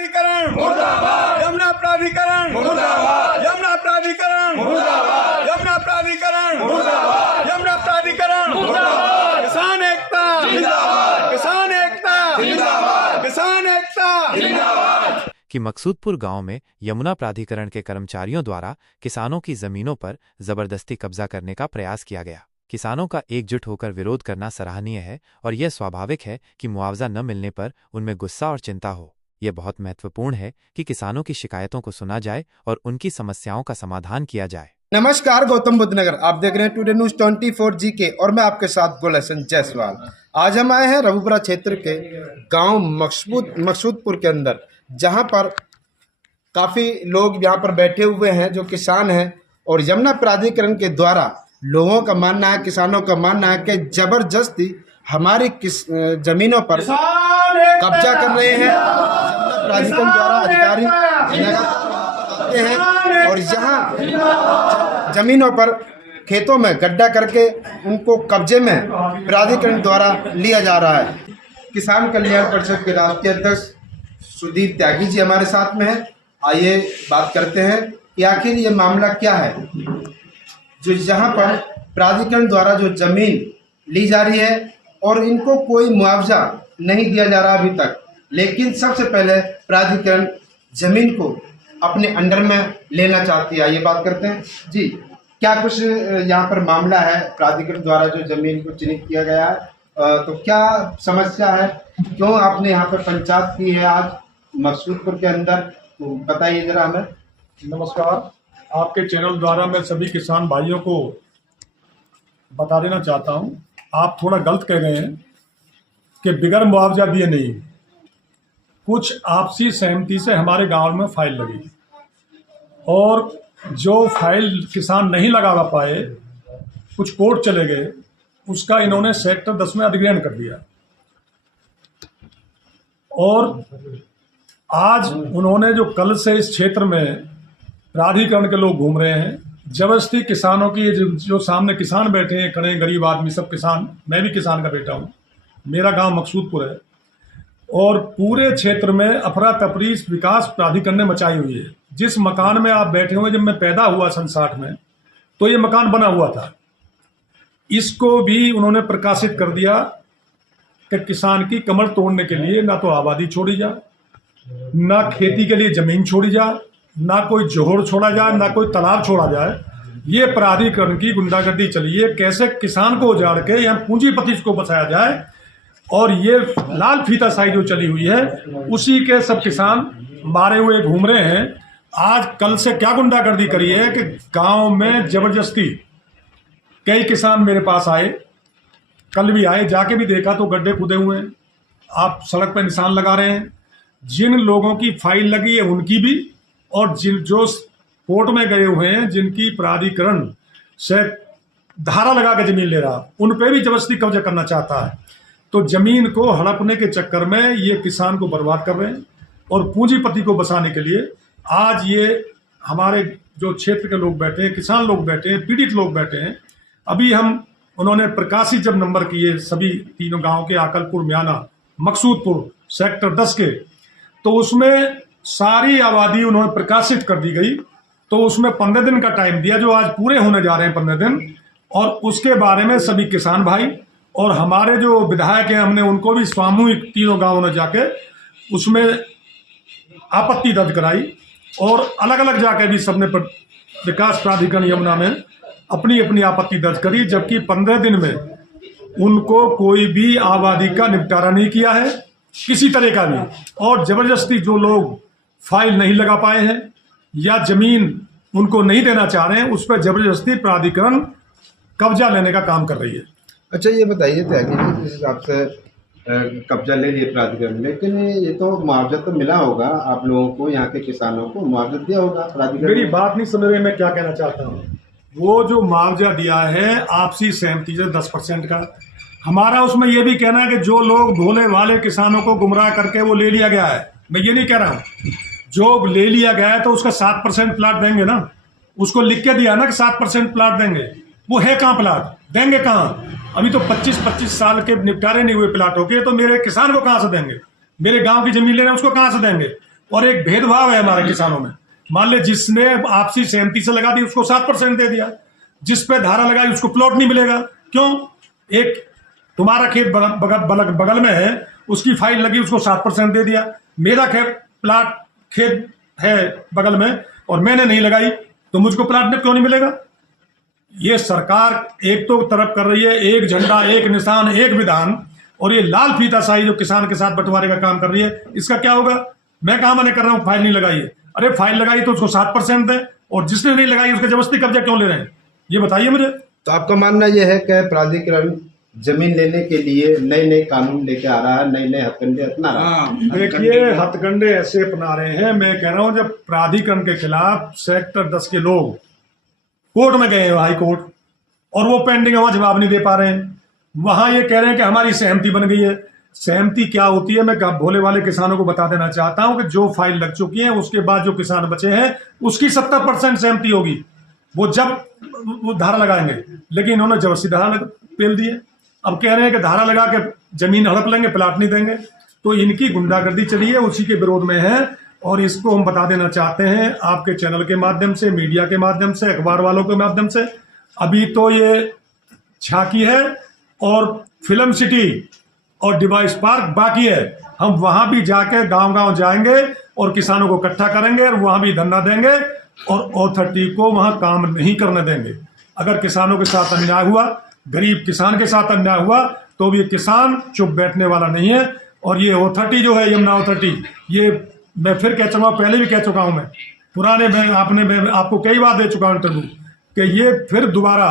प्राधिकरण मुर्दाबाद, यमुना प्राधिकरण मुर्दाबाद, यमुना प्राधिकरण मुर्दाबाद, यमुना प्राधिकरण मुर्दाबाद, यमुना प्राधिकरण मुर्दाबाद। किसान एकता जिंदाबाद, किसान एकता जिंदाबाद, किसान एकता जिंदाबाद। कि मकसूदपुर गांव में यमुना प्राधिकरण के कर्मचारियों द्वारा किसानों की जमीनों पर जबरदस्ती कब्जा करने का प्रयास किया गया। किसानों का एकजुट होकर विरोध करना सराहनीय है और यह स्वाभाविक है कि मुआवजा न मिलने पर उनमें गुस्सा और चिंता हो। यह बहुत महत्वपूर्ण है कि किसानों की शिकायतों को सुना जाए और उनकी समस्याओं का समाधान किया जाए। नमस्कार, गौतम बुद्ध नगर, आप देख रहे हैं टुडे न्यूज 24 GK और मैं आपके साथ गुलशन जायसवाल। आज हम आए हैं रघुपुरा क्षेत्र के गांव मकसूदपुर के अंदर, जहां पर काफ़ी लोग यहां पर बैठे हुए हैं जो किसान हैं और यमुना प्राधिकरण के द्वारा लोगों का मानना है, किसानों का मानना है कि जबरदस्ती हमारी जमीनों पर कब्जा कर रहे हैं। यमुना प्राधिकरण द्वारा अधिकारी आते हैं और यहाँ जमीनों पर खेतों में गड्ढा करके उनको कब्जे में प्राधिकरण द्वारा लिया जा रहा है। किसान कल्याण परिषद के राष्ट्रीय अध्यक्ष सुधीर त्यागी जी हमारे साथ में हैं। आइए बात करते हैं कि आखिर ये मामला क्या है जो यहाँ पर प्राधिकरण द्वारा जो जमीन ली जा रही है और इनको कोई मुआवजा नहीं दिया जा रहा अभी तक, लेकिन सबसे पहले प्राधिकरण जमीन को अपने अंडर में लेना चाहती है। ये बात करते हैं जी, क्या कुछ यहाँ पर मामला है? प्राधिकरण द्वारा जो जमीन को चिन्हित किया गया है, तो क्या समस्या है? क्यों आपने यहाँ पर पंचायत की है आज मकसूदपुर के अंदर, तो बताइए जरा हमें। नमस्कार, आपके चैनल द्वारा मैं सभी किसान भाइयों को बता देना चाहता हूं, आप थोड़ा गलत कह गए हैं कि बिगर मुआवजा दिए नहीं। कुछ आपसी सहमति से हमारे गांव में फाइल लगी और जो फाइल किसान नहीं लगा पाए, कुछ कोर्ट चले गए, उसका इन्होंने सेक्टर 10 में अधिग्रहण कर दिया और आज उन्होंने जो कल से इस क्षेत्र में प्राधिकरण के लोग घूम रहे हैं, जबरदस्ती किसानों की जो सामने किसान बैठे हैं, खड़े गरीब आदमी, सब किसान, मैं भी किसान का बेटा हूँ, मेरा गांव मकसूदपुर है और पूरे क्षेत्र में अफरा तफरी विकास प्राधिकरण ने मचाई हुई है। जिस मकान में आप बैठे हुए, जब मैं पैदा हुआ सन 60 में, तो ये मकान बना हुआ था, इसको भी उन्होंने प्रकाशित कर दिया कि किसान की कमर तोड़ने के लिए ना तो आबादी छोड़ी जा, ना खेती के लिए जमीन छोड़ी जा, ना कोई जोहर छोड़ा जाए, ना कोई तालाब छोड़ा जाए। ये प्राधिकरण की गुंडागर्दी चली है। कैसे किसान को उजाड़ के यहाँ पूंजीपति को बसाया जाए, और ये लाल फीताशाही जो चली हुई है उसी के सब किसान मारे हुए घूम रहे हैं। आज कल से क्या गुंडागर्दी करी है कि गांव में जबरदस्ती कई किसान मेरे पास आए, कल भी आए, जाके भी देखा तो गड्ढे खुदे हुए हैं, आप सड़क पर निशान लगा रहे हैं। जिन लोगों की फाइल लगी है उनकी भी, और जो कोर्ट में गए हुए हैं, जिनकी प्राधिकरण से धारा लगा के जमीन ले रहा, उन पे भी जबरदस्ती कब्जा करना चाहता है। तो जमीन को हड़पने के चक्कर में ये किसान को बर्बाद कर रहे हैं और पूंजीपति को बसाने के लिए आज ये हमारे जो क्षेत्र के लोग बैठे हैं, किसान लोग बैठे हैं, पीड़ित लोग बैठे हैं। अभी उन्होंने प्रकाशित जब नंबर किए सभी तीनों गाँव के, आकलपुर, म्याना, मकसूदपुर, सेक्टर 10 के, तो उसमें सारी आबादी उन्होंने प्रकाशित कर दी गई। तो उसमें 15 दिन का टाइम दिया, जो आज पूरे होने जा रहे हैं 15 दिन, और उसके बारे में सभी किसान भाई और हमारे जो विधायक हैं, हमने उनको भी सामूहिक तीनों गांवों में जाके उसमें आपत्ति दर्ज कराई और अलग अलग जाके भी सबने विकास प्राधिकरण यमुना में अपनी अपनी आपत्ति दर्ज करी, जबकि 15 दिन में उनको कोई भी आबादी का निपटारा नहीं किया है किसी तरह का भी। और जबरदस्ती जो लोग फाइल नहीं लगा पाए हैं या जमीन उनको नहीं देना चाह रहे हैं, उस पर जबरदस्ती प्राधिकरण कब्जा लेने का काम कर रही है। अच्छा, ये बताइए त्यागी जी, जिस हिसाब से कब्जा ले लिए प्राधिकरण, लेकिन ये तो मुआवजा तो मिला होगा आप लोगों को, यहाँ के किसानों को मुआवजा दिया होगा प्राधिकरण? मेरी बात नहीं समझ रहे, मैं क्या कहना चाहता हूँ। वो जो मुआवजा दिया है आपसी सहमति से 10% का, हमारा उसमें ये भी कहना है कि जो लोग भोले वाले किसानों को गुमराह करके वो ले लिया गया है, मैं ये नहीं कह रहा हूँ, जो ले लिया गया है तो उसका 7% प्लाट देंगे ना, उसको लिख के दिया ना कि 7% प्लाट देंगे, वो है कहाँ प्लाट, देंगे कहाँ? अभी तो 25-25 साल के निपटारे नहीं हुए प्लाटों के, तो मेरे किसान को कहाँ से देंगे? मेरे गांव की जमीन ले रहे हैं उसको कहाँ से देंगे? और एक भेदभाव है हमारे किसानों में। मान ले जिसने आपसी सहमति से लगा दी उसको 7% दे दिया, जिस पे धारा लगाई उसको प्लॉट नहीं मिलेगा। क्यों? एक तुम्हारा खेत बगल में है, उसकी फाइल लगी, उसको 7% दे दिया। मेरा खेत है बगल में और मैंने नहीं लगाई, तो मुझको प्लाट में क्यों नहीं मिलेगा? ये सरकार एक तो तरफ कर रही है, एक झंडा, एक निशान, एक विधान, और ये लाल फीताशाही जो किसान के साथ बंटवारे का काम कर रही है, इसका क्या होगा? मैं कहा मना कर रहा हूं फाइल नहीं लगाई है। अरे फाइल लगाई तो उसको 7% दें, और जिसने नहीं लगाई उसका जबरदस्ती कब्जा क्यों ले रहे हैं? ये बताइए मुझे। तो आपका मानना यह है कि प्राधिकरण जमीन लेने के लिए नए नए कानून लेके आ रहा है, नए नए हथकंडे अपना रहा है? देखिए, हथकंडे ऐसे अपना रहे हैं, मैं कह रहा हूं जब प्राधिकरण के खिलाफ सेक्टर 10 के लोग कोर्ट में गए हैं, हाई कोर्ट, और वो पेंडिंग है, वहां जवाब नहीं दे पा रहे हैं। वहां ये कह रहे हैं कि हमारी सहमति बन गई है। सहमति क्या होती है मैं भोले वाले किसानों को बता देना चाहता हूं कि जो फाइल लग चुकी है उसके बाद जो किसान बचे हैं उसकी 70% सहमति होगी, वो जब वो धारा लगाएंगे। लेकिन इन्होंने जबरदस्ती धारा पेल दी है। अब कह रहे हैं कि धारा लगा के जमीन हड़प लेंगे, प्लाट नहीं देंगे। तो इनकी गुंडागर्दी चली है, उसी के विरोध में है, और इसको हम बता देना चाहते हैं आपके चैनल के माध्यम से, मीडिया के माध्यम से, अखबार वालों के माध्यम से। अभी तो ये झांकी है और फिल्म सिटी और डिवाइस पार्क बाकी है। हम वहां भी जाके गांव-गांव जाएंगे और किसानों को इकट्ठा करेंगे और वहां भी धरना देंगे और ऑथोरिटी को वहां काम नहीं करने देंगे। अगर किसानों के साथ अन्याय हुआ, गरीब किसान के साथ अन्याय हुआ, तो भी किसान चुप बैठने वाला नहीं है। और ये ऑथोरिटी जो है, यमुना ऑथोरिटी, ये मैं फिर कह चुका हूँ, पहले भी कह चुका हूं, मैं आपको कई बार दे चुका हूं इंटरव्यू, कि ये फिर दोबारा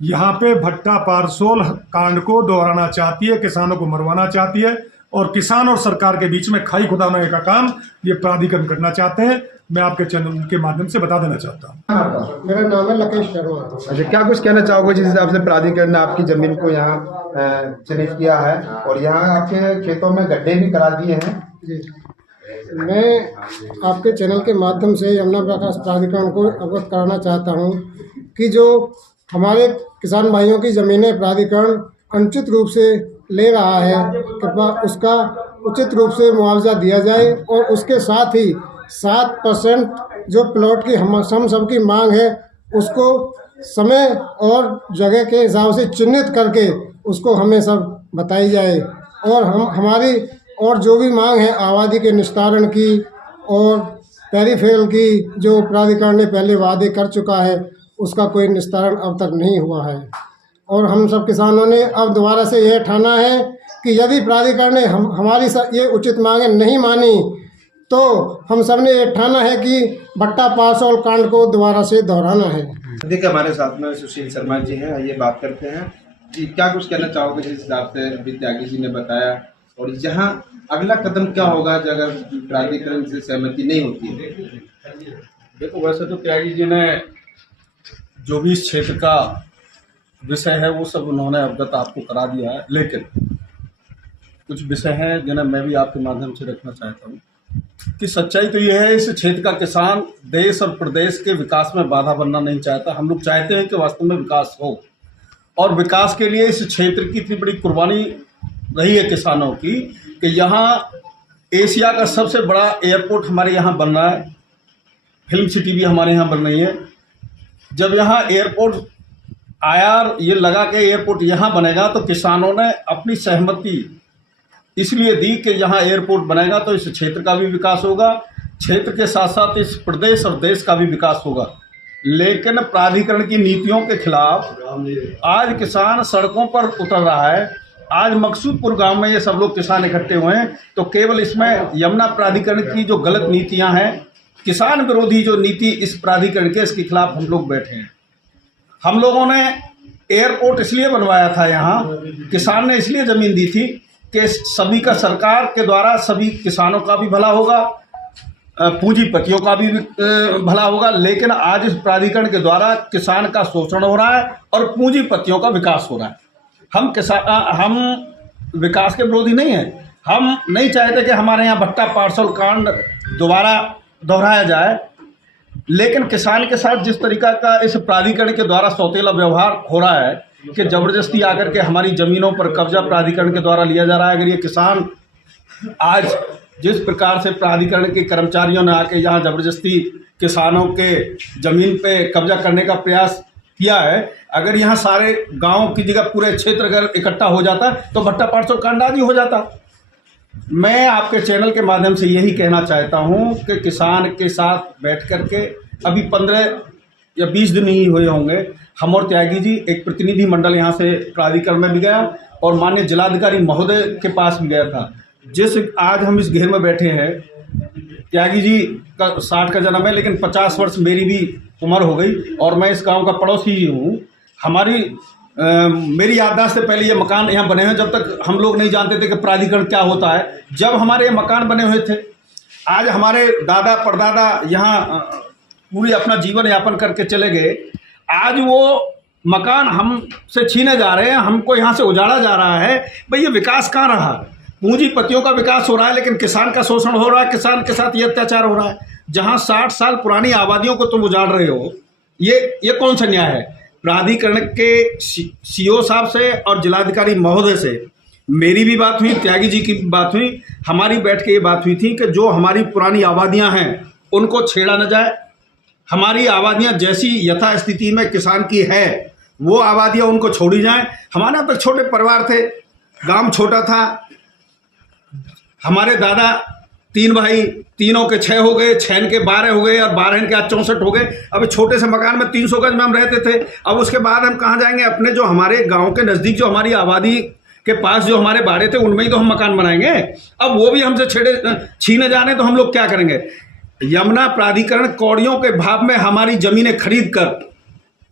यहाँ पे भट्टा पारसोल कांड को दोहराना चाहती है, किसानों को मरवाना चाहती है, और किसान और सरकार के बीच में खाई खुदाने का काम ये प्राधिकरण करना चाहते हैं। मैं आपके चैनल के माध्यम से बता देना चाहता हूँ। मेरा नाम है लकेश शर्मा। अच्छा, क्या कुछ कहना चाहोगे जिस हिसाब से प्राधिकरण ने आपकी जमीन को यहाँ चिन्हित किया है और यहाँ आपके खेतों में गड्ढे भी करा दिए हैं? जी, मैं आपके चैनल के माध्यम से यमुना प्रकाश प्राधिकरण को अवगत कराना चाहता हूँ कि जो हमारे किसान भाइयों की ज़मीनें प्राधिकरण अनुचित रूप से ले रहा है, कृपया उसका उचित रूप से मुआवजा दिया जाए, और उसके साथ ही 7% जो प्लॉट की हम सबकी मांग है उसको समय और जगह के हिसाब से चिन्हित करके उसको हमें सब बताई जाए। और हमारी और जो भी मांग है आबादी के निस्तारण की और पेरीफेरल की, जो प्राधिकरण ने पहले वादे कर चुका है, उसका कोई निस्तारण अब तक नहीं हुआ है। और हम सब किसानों ने अब दोबारा से यह ठाना है कि यदि प्राधिकरण ने हमारी ये उचित मांगें नहीं मानी तो हम सब ने ये ठाना है कि भट्टा पारसोल कांड को दोबारा से दोहराना है। देखिए, हमारे साथ में सुशील शर्मा जी हैं, ये बात करते हैं कि क्या कुछ कहना चाहोगे जिस हिसाब से अभी त्यागी जी ने बताया, और यहाँ अगला कदम क्या होगा अगर प्राधिकरण से सहमति नहीं होती है? देखो, वैसे तो त्यागी जी ने जो भी इस क्षेत्र का विषय है वो सब उन्होंने अवगत आपको करा दिया है, लेकिन कुछ विषय हैं जिन्हें मैं भी आपके माध्यम से रखना चाहता हूँ कि सच्चाई तो ये है, इस क्षेत्र का किसान देश और प्रदेश के विकास में बाधा बनना नहीं चाहता। हम लोग चाहते हैं कि वास्तव में विकास हो, और विकास के लिए इस क्षेत्र की इतनी बड़ी कुर्बानी रही है किसानों की कि यहाँ एशिया का सबसे बड़ा एयरपोर्ट हमारे यहाँ बन रहा है, फिल्म सिटी भी हमारे यहाँ बन रही है। जब यहाँ एयरपोर्ट आया, ये लगा के एयरपोर्ट यहाँ बनेगा, तो किसानों ने अपनी सहमति इसलिए दी कि यहाँ एयरपोर्ट बनेगा तो इस क्षेत्र का भी विकास होगा, क्षेत्र के साथ साथ इस प्रदेश और देश का भी विकास होगा। लेकिन प्राधिकरण की नीतियों के खिलाफ आज किसान सड़कों पर उतर रहा है। आज मकसूदपुर गांव में ये सब लोग किसान इकट्ठे हुए हैं, तो केवल इसमें यमुना प्राधिकरण की जो गलत नीतियां हैं, किसान विरोधी जो नीति इस प्राधिकरण के, इसके खिलाफ हम लोग बैठे हैं। हम लोगों ने एयरपोर्ट इसलिए बनवाया था, यहाँ किसान ने इसलिए ज़मीन दी थी कि सभी का, सरकार के द्वारा सभी किसानों का भी भला होगा, पूंजीपतियों का भी भला होगा। लेकिन आज इस प्राधिकरण के द्वारा किसान का शोषण हो रहा है और पूंजीपतियों का विकास हो रहा है। हम विकास के विरोधी नहीं हैं, हम नहीं चाहते कि हमारे यहाँ भट्टा पारसोल कांड दोबारा दोहराया जाए, लेकिन किसान के साथ जिस तरीका का इस प्राधिकरण के द्वारा सौतेला व्यवहार हो रहा है कि ज़बरदस्ती आकर के हमारी ज़मीनों पर कब्जा प्राधिकरण के द्वारा लिया जा रहा है। अगर ये किसान आज जिस प्रकार से प्राधिकरण के कर्मचारियों ने आके यहाँ ज़बरदस्ती किसानों के ज़मीन पे कब्जा करने का प्रयास किया है, अगर यहाँ सारे गांव की जगह पूरे क्षेत्र अगर इकट्ठा हो जाता तो भट्टा पार्सल कांड आज ही हो जाता। मैं आपके चैनल के माध्यम से यही कहना चाहता हूँ कि किसान के साथ बैठ कर के अभी 15 या 20 दिन ही हुए होंगे, हम और त्यागी जी एक प्रतिनिधि मंडल यहाँ से प्राधिकरण में भी गया और माननीय जिलाधिकारी महोदय के पास भी गया था। जिस आज हम इस घेर में बैठे हैं, त्यागी जी का 60 का जन्म है, लेकिन 50 वर्ष मेरी भी उम्र हो गई और मैं इस गांव का पड़ोसी ही हूँ। मेरी याददाश्त से पहले ये मकान यहाँ बने हुए, जब तक हम लोग नहीं जानते थे कि प्राधिकरण क्या होता है। जब हमारे ये मकान बने हुए थे, आज हमारे दादा परदादा यहाँ पूरी अपना जीवन यापन करके चले गए, आज वो मकान हमसे छीने जा रहे हैं, हमको यहाँ से उजाड़ा जा रहा है। भाई ये विकास कहाँ रहा? पूंजीपतियों का विकास हो रहा है, लेकिन किसान का शोषण हो रहा है, किसान के साथ ये अत्याचार हो रहा है। जहाँ 60 साल पुरानी आबादियों को तुम उजाड़ रहे हो, ये कौन सा न्याय है? प्राधिकरण के सीओ साहब से और जिलाधिकारी महोदय से मेरी भी बात हुई, त्यागी जी की बात हुई, हमारी बैठ के ये बात हुई थी कि जो हमारी पुरानी आबादियां हैं उनको छेड़ा न जाए। हमारी आबादियां जैसी यथास्थिति में किसान की है वो आबादियां उनको छोड़ी जाएं। हमारे यहाँ पर छोटे परिवार थे, गांव छोटा था, हमारे दादा 3 भाई, तीनों के 6 हो गए, 6 के 12 हो गए और 12 के आज 64 हो गए। अब छोटे से मकान में 300 गज में हम रहते थे। अब उसके बाद हम कहाँ जाएंगे? अपने जो हमारे गांव के नज़दीक जो हमारी आबादी के पास जो हमारे बाड़े थे उनमें ही तो हम मकान बनाएंगे। अब वो भी हमसे छीने जाने तो हम लोग क्या करेंगे? यमुना प्राधिकरण कौड़ियों के भाव में हमारी ज़मीनें खरीद कर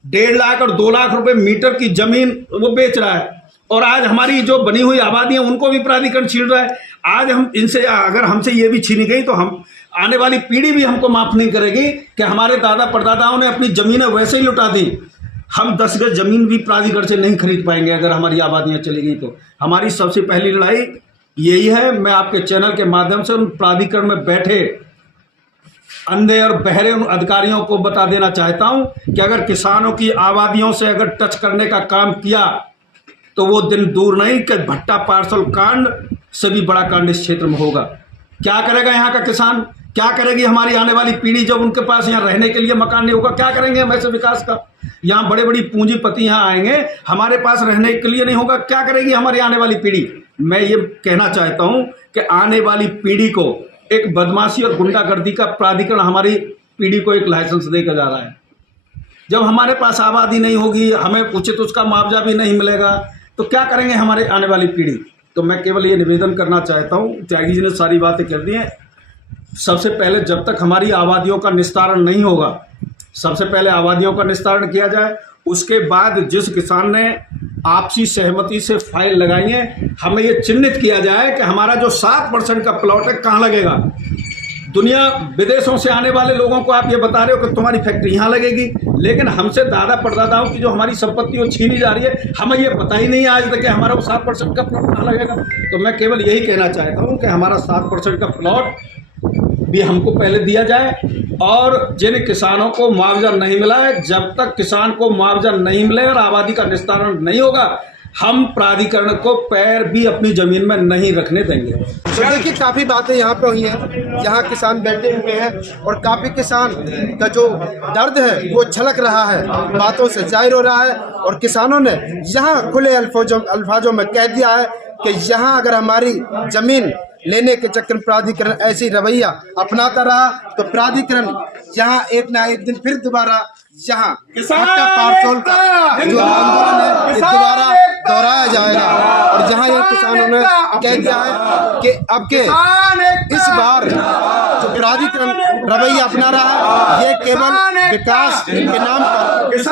1.5 लाख और 2 लाख रुपए मीटर की ज़मीन वो बेच रहा है, और आज हमारी जो बनी हुई आबादियां उनको भी प्राधिकरण छीन रहा है। आज हम इनसे, अगर हमसे ये भी छीनी गई तो हम आने वाली पीढ़ी भी हमको माफ़ नहीं करेगी कि हमारे दादा परदादाओं ने अपनी ज़मीनें वैसे ही लुटा दी। हम 10 गज ज़मीन भी प्राधिकरण से नहीं खरीद पाएंगे अगर हमारी आबादियां चली गई तो। हमारी सबसे पहली लड़ाई यही है। मैं आपके चैनल के माध्यम से उन प्राधिकरण में बैठे अंधे और बहरे उन अधिकारियों को बता देना चाहता हूं कि अगर किसानों की आबादियों से अगर टच करने का काम किया तो वो दिन दूर नहीं कि भट्टा पार्सल कांड से भी बड़ा कांड इस क्षेत्र में होगा। क्या करेगा यहाँ का किसान? क्या करेगी हमारी आने वाली पीढ़ी जब उनके पास यहाँ रहने के लिए मकान नहीं होगा? क्या करेंगे हम ऐसे विकास का? यहाँ बड़े बड़ी पूंजीपति यहाँ आएंगे, हमारे पास रहने के लिए नहीं होगा, क्या करेगी हमारी आने वाली पीढ़ी? मैं ये कहना चाहता हूँ कि आने वाली पीढ़ी को एक बदमाशी और गुंडागर्दी का प्राधिकरण हमारी पीढ़ी को एक लाइसेंस देकर जा रहा है। जब हमारे पास आबादी नहीं होगी, हमें उचित उसका मुआवजा भी नहीं मिलेगा, तो क्या करेंगे हमारे आने वाली पीढ़ी? तो मैं केवल ये निवेदन करना चाहता हूँ, त्यागी जी ने सारी बातें कर दी हैं। सबसे पहले जब तक हमारी आबादियों का निस्तारण नहीं होगा, सबसे पहले आबादियों का निस्तारण किया जाए। उसके बाद जिस किसान ने आपसी सहमति से फाइल लगाई है, हमें ये चिन्हित किया जाए कि हमारा जो 7% का प्लॉट है कहाँ लगेगा। दुनिया विदेशों से आने वाले लोगों को आप ये बता रहे हो कि तुम्हारी फैक्ट्री यहाँ लगेगी, लेकिन हमसे दादा परदादाओं की जो हमारी संपत्ति वो छीनी जा रही है, हमें ये पता ही नहीं आज तक कि हमारा वो 7% का प्लॉट कहाँ लगेगा। तो मैं केवल यही कहना चाहता हूँ कि हमारा 7% का प्लॉट भी हमको पहले दिया जाए, और जिन किसानों को मुआवजा नहीं मिला है, जब तक किसान को मुआवजा नहीं मिले और आबादी का निस्तारण नहीं होगा, हम प्राधिकरण को पैर भी अपनी जमीन में नहीं रखने देंगे। तो देखिए काफ़ी बातें यहाँ पे हुई हैं, यहाँ किसान बैठे हुए हैं और काफ़ी किसान का जो दर्द है वो छलक रहा है, बातों से जाहिर हो रहा है। और किसानों ने यहाँ खुले अल्फाजों में कह दिया है कि यहाँ अगर हमारी ज़मीन लेने के चक्कर में प्राधिकरण ऐसी रवैया अपनाता रहा तो प्राधिकरण यहाँ एक ना एक दिन फिर दोबारा यहाँ भट्टा पार्सल का जो आंदोलन है दोबारा दोहराया जाएगा। और जहाँ यहाँ किसानों ने कह दिया है कि अब के इस बार जो प्राधिकरण रवैया अपना रहा है ये केवल विकास के नाम पर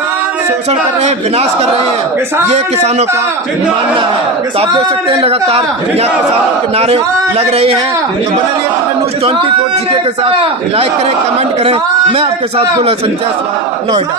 शोषण कर रहे हैं, विनाश कर रहे हैं, ये किसानों का मानना है। तो आप देख सकते हैं लगातार यहाँ किसानों के नारे लग रहे हैं। तो बने रहिए न्यूज़ 24 जीके के साथ, लाइक करें, कमेंट करें। मैं आपके साथ गुलशन जैसवाल, नोएडा।